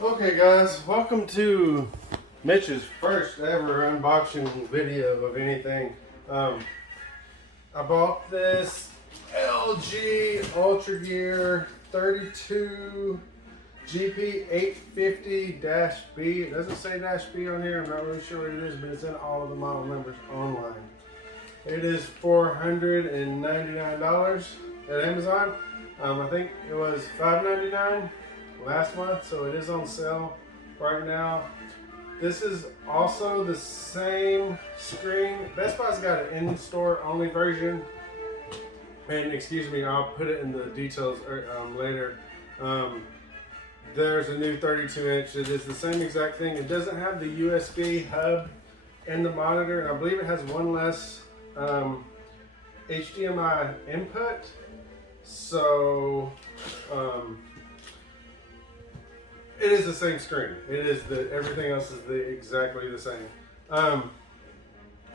Okay guys, welcome to Mitch's first ever unboxing video of anything. I bought this LG Ultra Gear 32GP850-B. It doesn't say -B on here, I'm not really sure what it is, but it's in all of the model numbers online. It is $499 at Amazon. I think it was $599 last month, so it is on sale right now. This is also the same screen. Best Buy's got an in-store only version, and excuse me, I'll put it in the details later. There's a new 32-inch. It is the same exact thing. It doesn't have the USB hub in the monitor, and I believe it has one less HDMI input. So it is the same screen. It is everything else is exactly the same.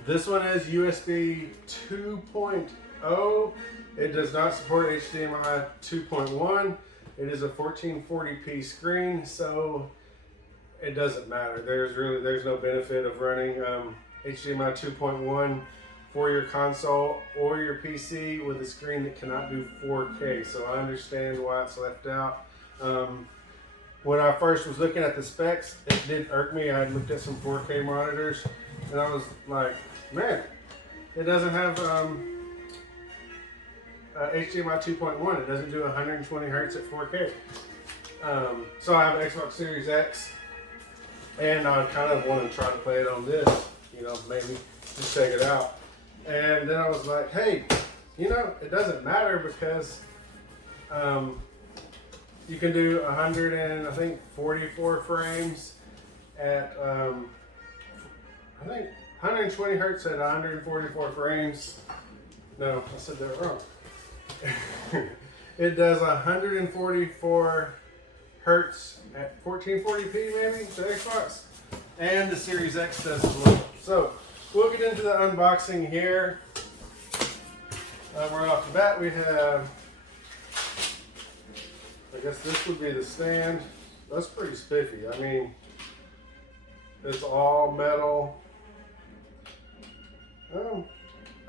This one is USB 2.0. It does not support HDMI 2.1. It is a 1440p screen, so it doesn't matter. There's no benefit of running HDMI 2.1 for your console or your PC with a screen that cannot do 4K. So I understand why it's left out. When I first was looking at the specs, it did irk me. I had looked at some 4K monitors, and I was like, man, it doesn't have HDMI 2.1. It doesn't do 120 hertz at 4K. So I have an Xbox Series X, and I kind of want to try to play it on this, maybe just check it out. And then I was like, hey, it doesn't matter because you can do 144 frames at I think 120 hertz at 144 frames. No, I said that wrong. It does 144 hertz at 1440p maybe, the Xbox, and the Series X does as well. So we'll get into the unboxing here. Right off the bat, we have, I guess this would be the stand. That's pretty spiffy. I mean, it's all metal.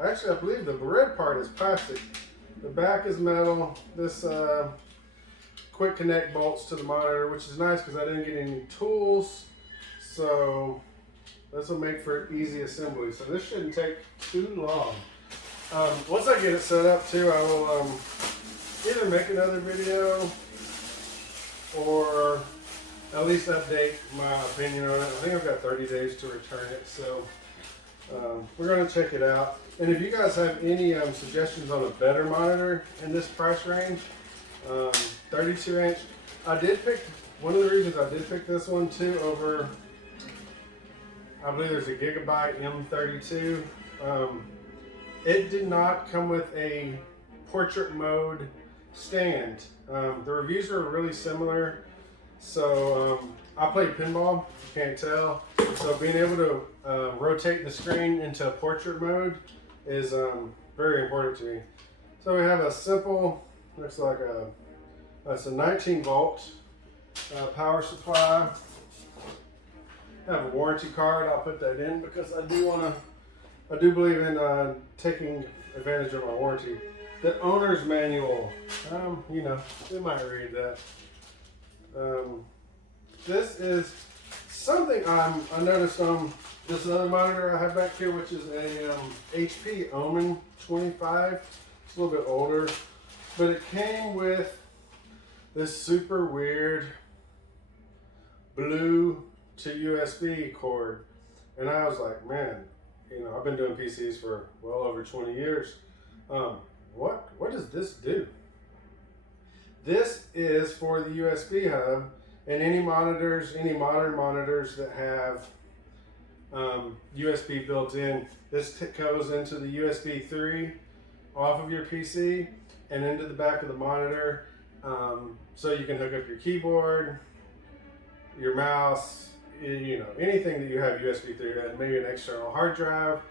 Actually, I believe the red part is plastic. The back is metal. This quick connect bolts to the monitor, which is nice because I didn't get any tools. So this will make for easy assembly. So this shouldn't take too long. Once I get it set up too, I will either make another video or at least update my opinion on it. I think I've got 30 days to return it, so we're going to check it out. And if you guys have any suggestions on a better monitor in this price range, 32-inch, I did pick, one of the reasons I did pick this one too over, I believe there's a Gigabyte M32. It did not come with a portrait mode stand. The reviews were really similar. So I played pinball, you can't tell. So being able to rotate the screen into portrait mode is very important to me. So we have a simple, looks like it's a 19 volt power supply. I have a warranty card. I'll put that in because I do believe in taking advantage of my warranty. The owner's manual, you might read that. This is something I noticed on this other monitor I have back here, which is a HP Omen 25. It's a little bit older, but it came with this super weird blue to USB cord, and I was like, man, I've been doing PCs for well over 20 years. What does this do? This is for the USB hub, and any modern monitors that have USB built in, this goes into the USB 3 off of your PC and into the back of the monitor, so you can hook up your keyboard, your mouse, anything that you have USB 3 to, maybe an external hard drive.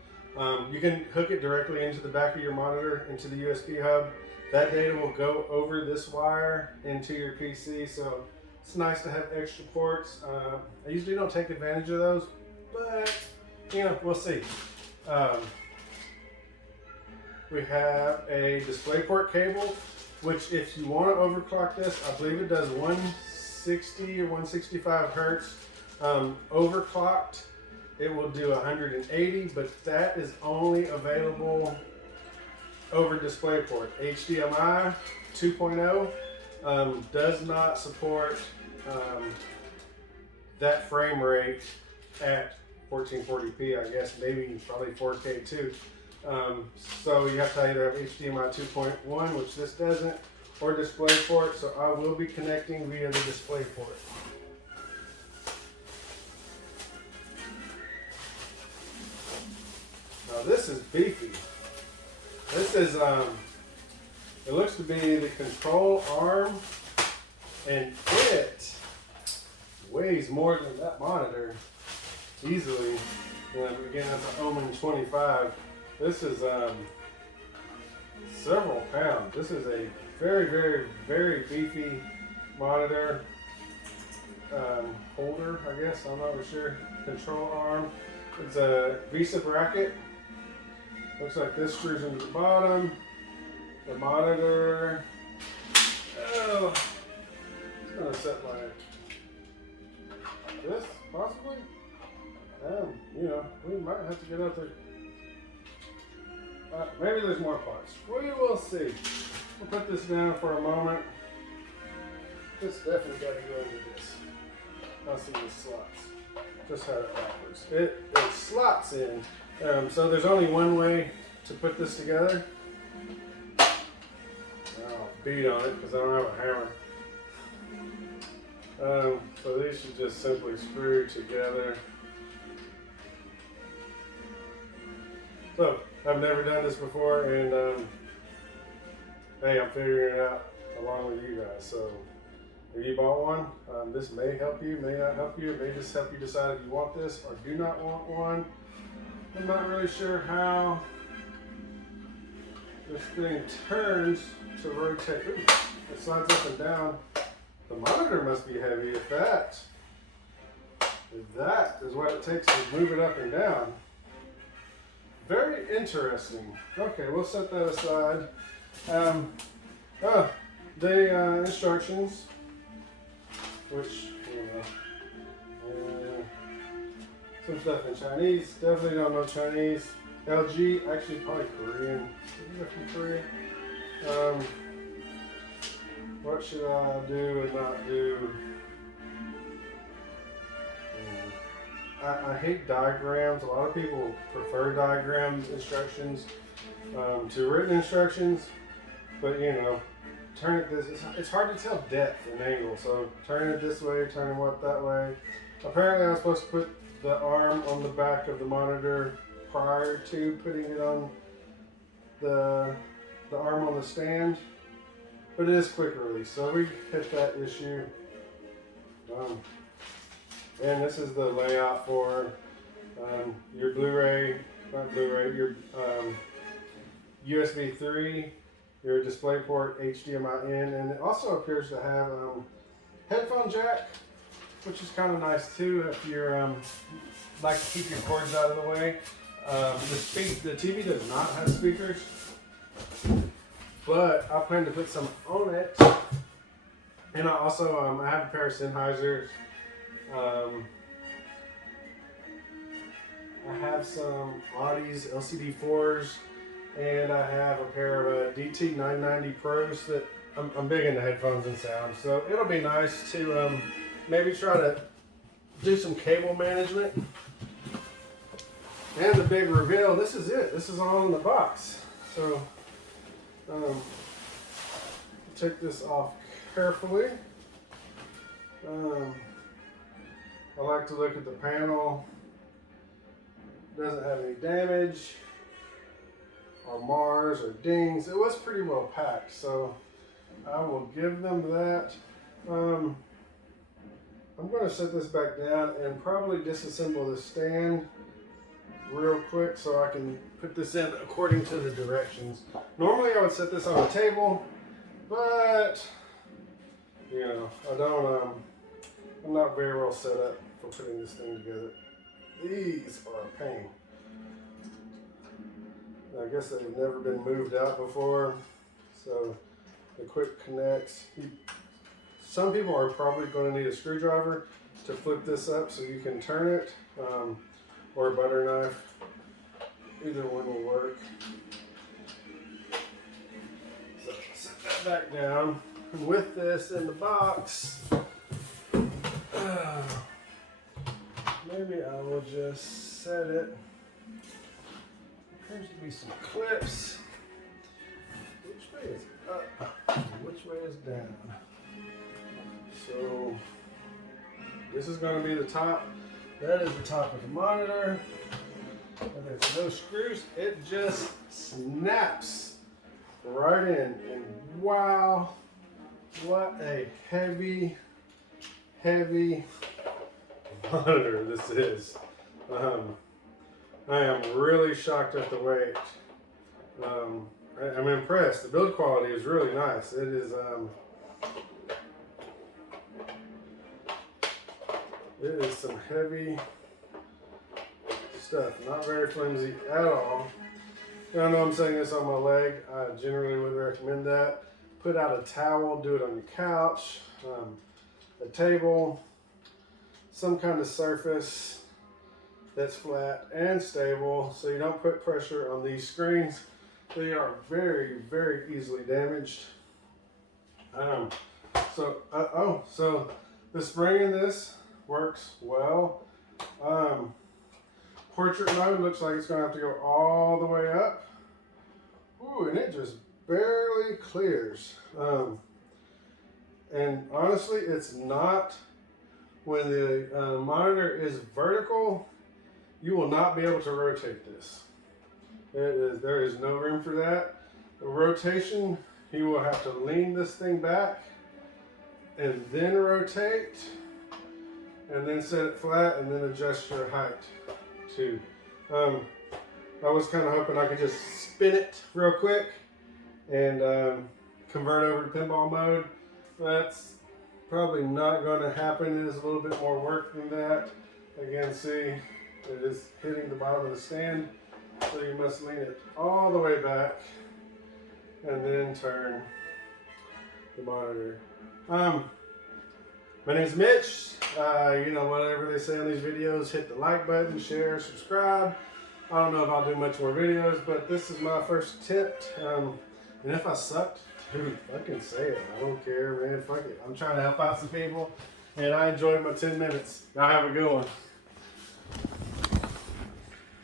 You can hook it directly into the back of your monitor, into the USB hub. That data will go over this wire into your PC. So It's nice to have extra ports. I usually don't take advantage of those, but you know, we'll see. We have a DisplayPort cable, which if you want to overclock this, I believe it does 160 or 165 hertz. Overclocked, it will do 180, but that is only available over DisplayPort. HDMI 2.0 does not support that frame rate at 1440p, I guess, maybe probably 4K too. So you have to either have HDMI 2.1, which this doesn't, or DisplayPort, so I will be connecting via the DisplayPort. Now this is beefy. This is, it looks to be the control arm, and it weighs more than that monitor easily. Again, that's an Omen 25. This is several pounds. This is a very, very, very beefy monitor holder, I guess. I'm not really sure. Control arm. It's a Visa bracket. Looks like this screws into the bottom. The monitor. Oh, it's gonna set like this, possibly. You know, we might have to get out there. Maybe there's more parts. We will see. We'll put this down for a moment. This definitely got to go into this. I'll see the slots. Just how it backwards. It slots in. So there's only one way to put this together. I'll beat on it because I don't have a hammer. So these should just simply screw together. So I've never done this before, and hey, I'm figuring it out along with you guys. So if you bought one, this may help you, may not help you. It may just help you decide if you want this or do not want one. I'm not really sure how this thing turns to rotate. Ooh, it slides up and down. The monitor must be heavy if that is what it takes to move it up and down. Very interesting. Okay, we'll set that aside. The instructions, which, you know, some stuff in Chinese. Definitely don't know Chinese. LG, actually probably Korean. Is it from Korea? What should I do and not do? I hate diagrams. A lot of people prefer diagram instructions to written instructions, but you know, turn it this. It's hard to tell depth and angle. So turn it this way, turn it that way. Apparently, I was supposed to put the arm on the back of the monitor prior to putting it on the arm on the stand, but it is quick release, so we hit that issue. And this is the layout for your Blu-ray, not Blu-ray, your USB 3, your DisplayPort, HDMI in, and it also appears to have headphone jack, which is kind of nice too if you're like to keep your cords out of the way. The TV does not have speakers, but I plan to put some on it. And I also I have a pair of Sennheisers. I have some Audis LCD4s, and I have a pair of DT990 Pros that I'm big into headphones and sound, so it'll be nice to maybe try to do some cable management. And the big reveal, this is it. This is all in the box. So take this off carefully. I like to look at the panel. Doesn't have any damage or mars or dings. It was pretty well packed, so I will give them that. I'm going to set this back down and probably disassemble the stand real quick so I can put this in according to the directions. Normally I would set this on a table, but you know, I don't I'm not very well set up for putting this thing together. These are a pain. I guess they've never been moved out before, so the quick connects. Some people are probably going to need a screwdriver to flip this up so you can turn it, or a butter knife. Either one will work. So set that back down. And with this in the box, maybe I will just set it. There appears to be some clips. Which way is up? Which way is down? So this is going to be the top. That is the top of the monitor. And there's no screws. It just snaps right in. And wow, what a heavy monitor this is. I am really shocked at the weight. I'm impressed. The build quality is really nice. It is some heavy stuff. Not very flimsy at all. I know I'm saying this on my leg. I generally would recommend that. Put out a towel, do it on your couch, a table, some kind of surface that's flat and stable so you don't put pressure on these screens. They are very, very easily damaged. So the spring in this works well. Portrait mode looks like it's going to have to go all the way up. Ooh, and it just barely clears. And honestly, it's not, when the monitor is vertical, you will not be able to rotate this. There is no room for that. The rotation, you will have to lean this thing back and then rotate, and then set it flat, and then adjust your height too. I was kind of hoping I could just spin it real quick and convert over to pinball mode. That's probably not going to happen. It is a little bit more work than that. Again, see, it is hitting the bottom of the stand, so you must lean it all the way back and then turn the monitor. My name's Mitch. You know, whatever they say on these videos, hit the like button, share, subscribe. I don't know if I'll do much more videos, but this is my first attempt. And if I sucked, dude, fucking say it. I don't care, man. Fuck it. I'm trying to help out some people, and I enjoyed my 10 minutes. Y'all have a good one.